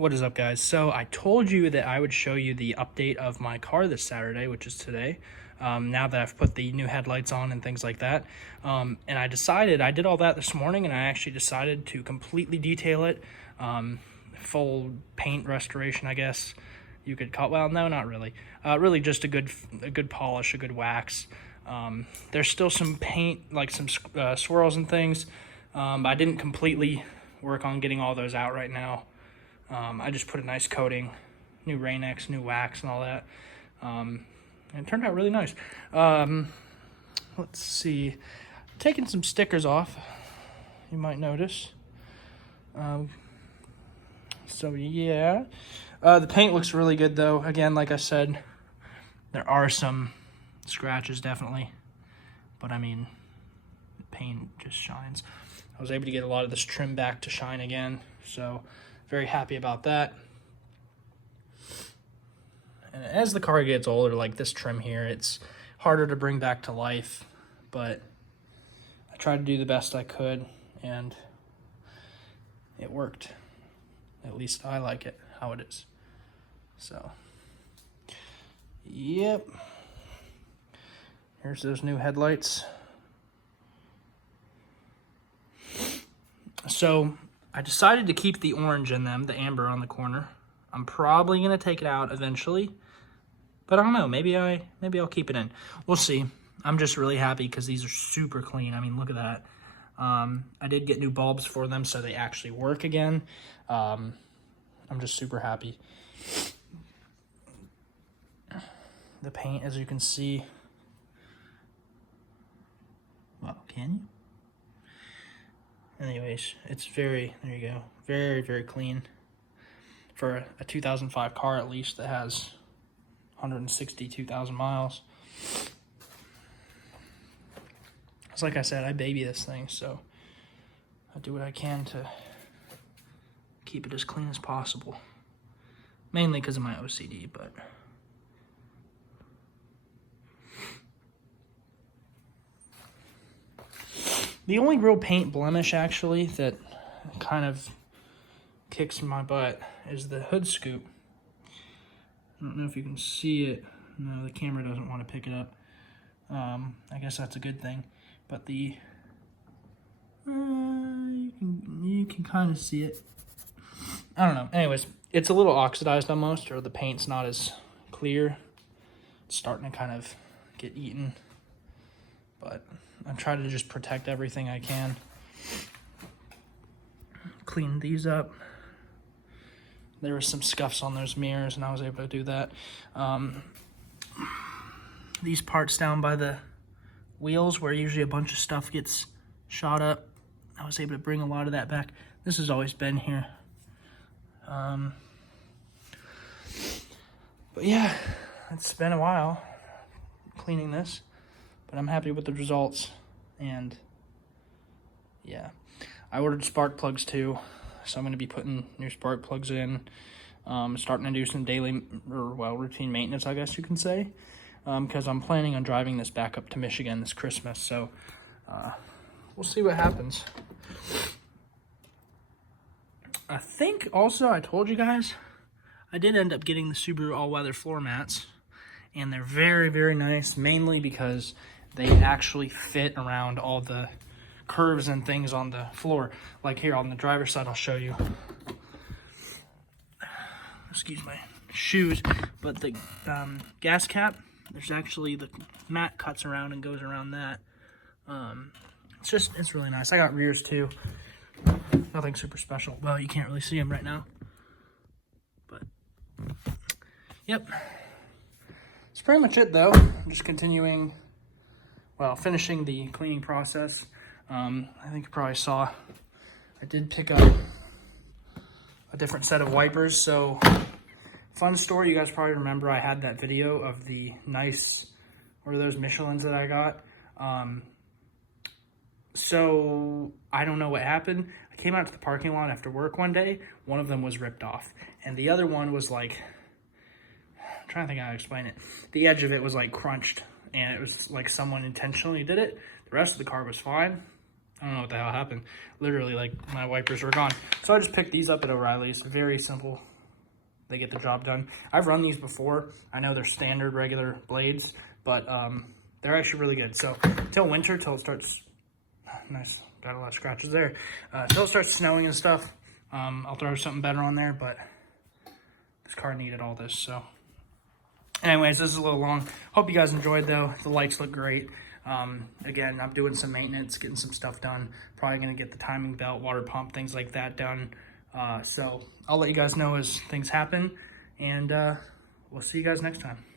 What is up, guys? So I told you that I would show you the update of my car this Saturday, which is today, now that I've put the new headlights on and things like that. And I did all that this morning, and I actually decided to completely detail it. Full paint restoration, I guess you could call it. Well, no, not really. Really just a good polish, a good wax. There's still some paint, like some swirls and things. But I didn't completely work on getting all those out right now. I just put a nice coating, new Rain-X, new wax and all that. And it turned out really nice. Let's see. Taking some stickers off, you might notice. So yeah. The paint looks really good though. Again, like I said, there are some scratches definitely. But I mean, the paint just shines. I was able to get a lot of this trim back to shine again. So very happy about that. And as the car gets older, like this trim here, it's harder to bring back to life, but I tried to do the best I could, and it worked. At least I like it how it is. So, yep. Here's those new headlights. So I decided to keep the orange in them, the amber on the corner. I'm probably going to take it out eventually, but I don't know. Maybe I'll keep it in. We'll see. I'm just really happy because these are super clean. I mean, look at that. I did get new bulbs for them, so they actually work again. I'm just super happy. The paint, as you can see. Well, can you? Anyways, it's there you go. Very, very clean. For a 2005 car, at least, that has 162,000 miles. It's like I said, I baby this thing, so I do what I can to keep it as clean as possible. Mainly because of my OCD, but the only real paint blemish, actually, that kind of kicks my butt is the hood scoop. I don't know if you can see it. No, the camera doesn't want to pick it up. I guess that's a good thing. But the you can kind of see it. I don't know. Anyways, it's a little oxidized almost, or the paint's not as clear. It's starting to kind of get eaten. But I'm trying to just protect everything I can. Clean these up. There were some scuffs on those mirrors, and I was able to do that. These parts down by the wheels, where usually a bunch of stuff gets shot up, I was able to bring a lot of that back. This has always been here. But yeah, it's been a while cleaning this, but I'm happy with the results. And yeah, I ordered spark plugs too, so I'm going to be putting new spark plugs in. Starting to do some daily, routine maintenance, I guess you can say, because I'm planning on driving this back up to Michigan this Christmas, so we'll see what happens. I think also I told you guys, I did end up getting the Subaru all-weather floor mats, and they're very, very nice, mainly because they actually fit around all the curves and things on the floor. Like here on the driver's side, I'll show you. Excuse my shoes, but the gas cap, there's actually the mat cuts around and goes around that. It's really nice. I got rears too. Nothing super special. Well, you can't really see them right now, but yep. That's pretty much it though. I'm just continuing, finishing the cleaning process. I think you probably saw I did pick up a different set of wipers. So fun story, you guys probably remember I had that video of the nice, what are those Michelins that I got? So I don't know what happened. I came out to the parking lot after work one day. One of them was ripped off, and the other one was like, I'm trying to think how to explain it. The edge of it was like crunched, and it was like someone intentionally did it. The rest of the car was fine. I don't know what the hell happened. Literally, like, my wipers were gone. So I just picked these up at O'Reilly's. Very simple they get the job done. I've run these before. I know they're standard regular blades, but they're actually really good. So till winter, till it starts, nice, got a lot of scratches there. Till it starts snowing and stuff, I'll throw something better on there, but this car needed all this. So anyways, this is a little long. Hope you guys enjoyed though. The lights look great. Again, I'm doing some maintenance, getting some stuff done. Probably gonna get the timing belt, water pump, things like that done. So I'll let you guys know as things happen, and we'll see you guys next time.